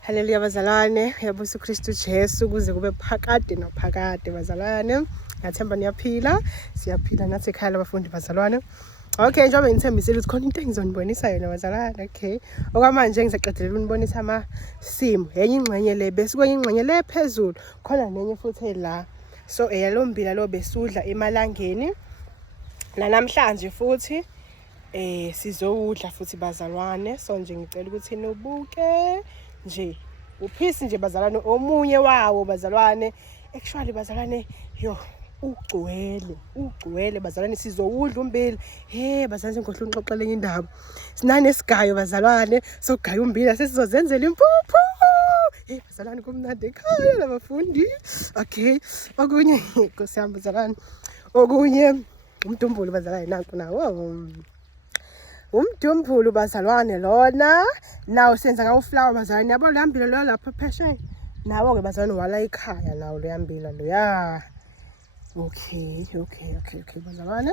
Haleluya bazalwane, uyabusa uKristu Jesu kuze kube phakade naphakade bazalwane. Ngiyathemba niyaphila, siyaphila nathi ekhaya labafundi bazalwane. Okay, njengoba ngithembisile ukuthi khona into engizonibonisa yona bazalwane. Okay. Okwamanje ngizacederela unibonisa amasimo. Enye ingxenye le bese kwenye ingxenye le phezulu. Khona nenye futhi la. So eyalombila lo besudla emalangeni. Namhlanje futhi sizowudla futhi bazalwane. So nje ngicela ukuthi nibuke nje uphisi nje bazalwane omunye wawo bazalwane. Actually bazalwane ugcwele bazalwane sizowudla umbila. Bazalwane ngohlu ngixoxela enye indaba. Sinane sigayo bazalwane sogaya umbila sesizozenzela impuphu. Bazalwane kumnandi ekhaya labafundi. Okay. Okunye nkosiyami bazalwane. Okunye umdumbulu bazalwane nanku nawo. Umdumbulu bazalwane lona nawo senza ngawo flower bazalwane yabo lambilo lo lapha pheshe nawo ke bazalwane wala ekhaya nawo lo yambila lo ya. Okay bazalwane.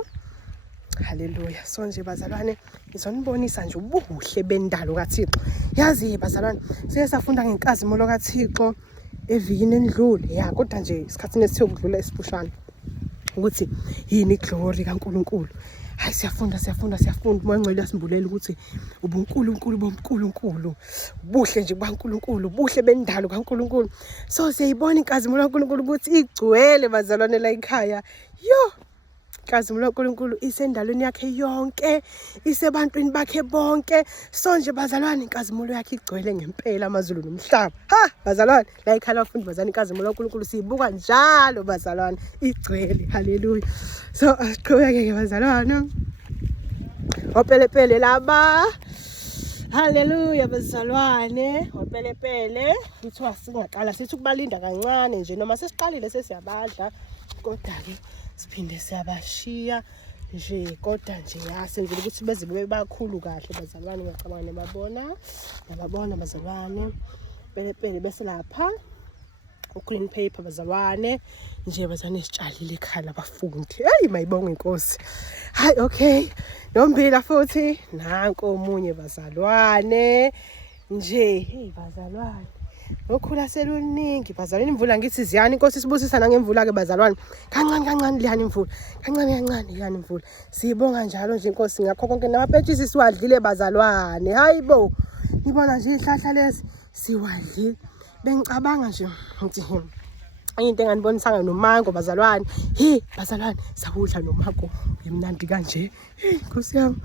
Haleluya. So nje bazalwane ngizonibonisa nje ubuhle bendalo kaThixo. Yazi bazalwane siye safunda ngenkazimulo kaThixo evikini endlule ya kodwa nje isikhathini esithe ukudlula esibushana ukuthi yini glory kaNkuluNkulu. Hayi siyafunda moyengcwele yasimbulela ukuthi ubuNkulunkulu bomNkulunkulu buhle nje baNkulunkulu buhle bendalo kaNkulunkulu. So siyayibona inkazimulo kaNkulunkulu ukuthi igcwele bazalwane la ekhaya. Inkazimulo kaNkulunkulu isendalweni yakhe yonke isebantwini bakhe bonke. So nje bazalwane inkazimulo yakhe igcwele ngempela amazulu nomhlaba. Bazalwane la ekhaya labafundi bazalwane inkazimulo kaNkulunkulu siyibuka njalo bazalwane igcwele. Haleluya. So asiqhubeke bazalwane. Opelepele laba. Haleluya bazalwane. Opelepele kuthiwa singaqala sithi ukubalinda kancane nje noma sesiqalile sesiyabadla kodwa ke siphinde siyabashiya nje kodwa nje yasenzela ukuthi beze bebakhulu kahle bazalwane. Ngiyacabanga nababona bazalwane pelepele bese lapha green paper bazalwane nje bazalwane sitshalile ekhaya labafundi. Mayibonge inkosi. Hayi okay. Nombila futhi nanko omunye bazalwane nje bazalwane okhula seluningi bazalwane. Imvula ngithi ziyani inkosi sibusisa nangemvula ke bazalwane. Kancane liyani imvula. Kancane liyani imvula. Siyibonga njalo nje inkosi ngakho konke namapetshisi siwadlile bazalwane. Hayibo. Ngibona nje ihlahla lesi siwadlile. Bengicabanga nje ngithi into enganibonisanga nomango bazalwane. Bazalwane sakudla nomango emnandi kanje. Nkosi yami.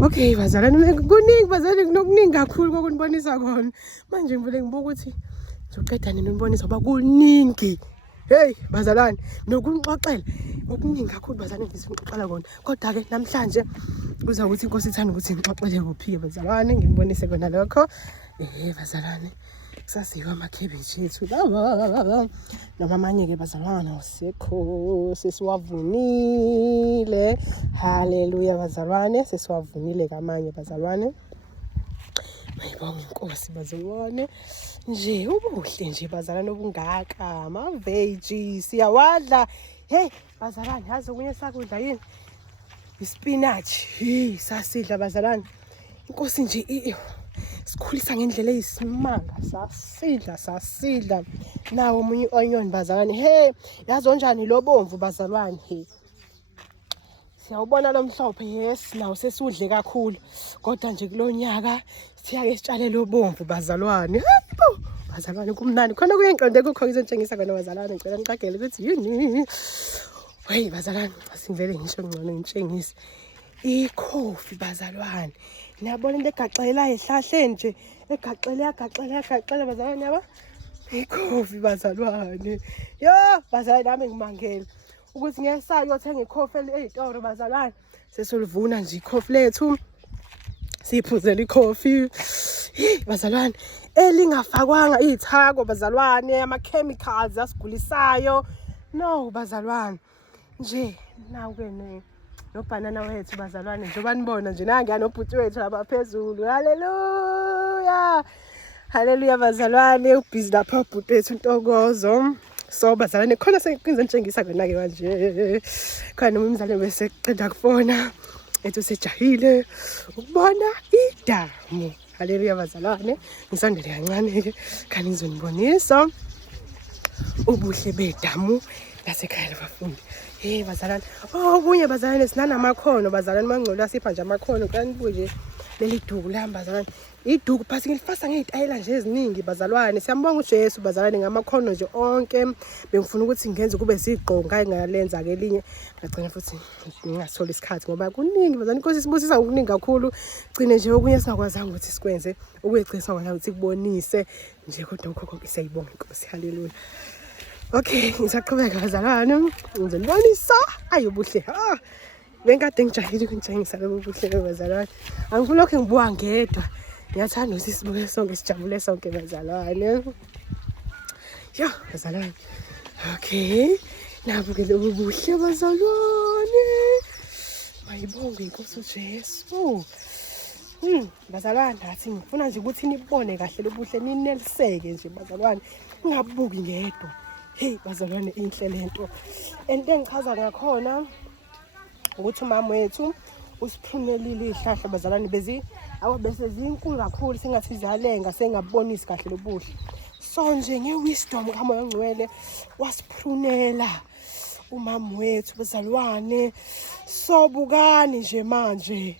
Okay bazalwane kuningi bazalwane kunokuningi kakhulu kokunibonisa khona. Manje ngivule ngibuka ukuthi ngizoqeda nini unibonisa ngoba kuningi. Bazalwane nokunixoxela okuningi kakhulu bazalwane ngizoxoxela kona. Kodwa ke namhlanje kuza ukuthi inkosi ithanda ukuthi ngixoxele kuphi bazalwane nginibonise kona lokho. Bazalwane sasiwa amakhebishi ethu noma amanye ke bazalwane usekho sesiwavunile. Haleluya bazalwane sesiwavunile kamanye bazalwane. Mayibonge inkosi bazalwane nje ubuhle nje bazalwane obungaka ama-veggies siyawadla. Bazalwane yazi okunye sakudla yini ispinach. Sasidla bazalwane inkosi nje sikhulisa ngendlela eyisimanga sasidla nawo omunye onion bazalwane. Yazi onjani lo bomvu bazalwane. Siyawubona lo mhlophe yes nawo sesiudle kakhulu kodwa nje kulonyaka siyake sitshale lo bomvu bazalwane. Bazalwane kumnandi khona kuyenqonde kukho izintshengisa kona bazalwane ngicela niqagele ukuthi yini. Bazalwane asingivele ngisho ngcono ngitshengise ikhofi bazalwane. Niyabona into egaxela ehlahleni nje egaxela bazalwane yaba ikhofi bazalwane. Bazalwane nami ngimangele ukuthi ngesayo yothenga ikhofi ezitoro bazalwane sesolivuna nje ikhofi lethu siphuzela ikhofi bazalwane elingafakwanga izithako bazalwane ama-chemicals asigulisayo no bazalwane nje nawu ke nobhanana wethu bazalwane njengoba nibona nje nangiya nobhuti wethu abaphezulu. Haleluya bazalwane ubhizi lapha ubhuti wethu Ntokozo. So bazalwane khona sengizonitshengisa kona ke manje khona noma umzalwane bese qeda kufona ethi usejahile ukubona idamu. haleluya bazalwane. Ngisondele kancane-ke khani ngizonibonisa ubuhle bedamu lasekhaya labafundi. Bazalwane, okunye bazalwane sinanamakhono bazalwane mangcola sipha nje amakhono kanibuye nje leli duku lami bazalwane. Iduku phasi ngilifasa ngezitayela nje eziningi bazalwane. Siyambonga uJesu bazalwane ngamakhono nje onke. Bengifuna ukuthi ngenze kube zigqoko ngalenza ke elinye ngagcina futhi ngingasoli isikhathi ngoba kuningi bazalwane. Inkosi sibusisa ngokuningi kakhulu. Gcine nje okunye singakwazanga ukuthi sikwenze ukuyigcisa ngala ukuthi kubonise nje kodwa ukho siyayibonga inkosi. Haleluya. Okay, ngisaqhubeka bazalwane. Ngizonibonisa ayobuhle. Bengikade ngijahile ukutshengisa lobu buhle bazalwane. Angifuni lokho ngibuka ngedwa. Ngiyathanda ukuthi sibuke sonke sijabule sonke bazalwane. Bazalwane. Okay. Nabuke lobu buhle bazalwane. Mayibonge inkosi uJesu. Bazalwane ngathi ngifuna nje ukuthi nibone kahle lobu buhle nineliseke nje bazalwane. Ungabuki ngedwa. Bazalwane inhle lento. Into engichaza ngakhona ukuthi umama wethu usiphunelile ihlahla bazalwane bese zinkulu kakhulu sengathi ziyalenga sengabonisi kahle lobuhle. So nje ngewisdom kaMoya oNgcwele wasiphunela umama wethu bazalwane. Sobukani nje manje.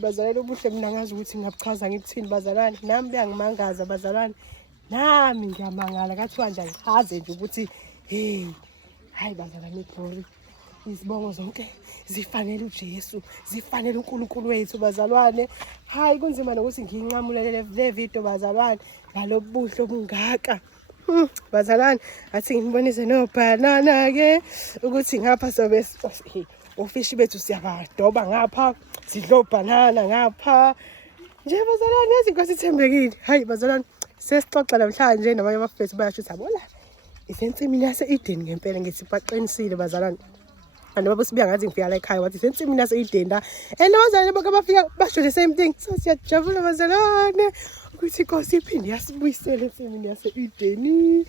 Bazalwane ubuhle mina ngazi ukuthi ngabuchaza ngikuthini bazalwane. Nami beyangimangaza bazalwane. Nami ngiyamangala kathiwa nje ngichaze nje ukuthi hayi bazalwane glory. Izibongo zonke zifanele uJesu, zifanele uNkulunkulu wethu bazalwane. Hayi kunzima nokuthi nginqamulele le video bazalwane ngalobuhle obungaka. Bazalwane athi nginibonise no banana ke ukuthi ngapha sobe ofishi bethu siyabadoba ngapha sidlo banana ngapha. Nje bazalwane izinto sithembekile. Hayi bazalwane sesixoxa namhlanje nabanye abafethu bayasho ukuthi abola isensimini yase-Eden ngempela ngithi baqinisile bazalwane. And baba sibuya ngathi ngifika la ekhaya wathi sensimini yase-Eden la and abazalwane bonke abafika basho the same thing. So siyajabula bazalwane ukuthi inkosi iphinde yasibuyisela ensimini yase-Eden.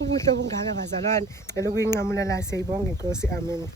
Ubuhle obungaka bazalwane lokuyinqamula la siyayibonga inkosi. Amen.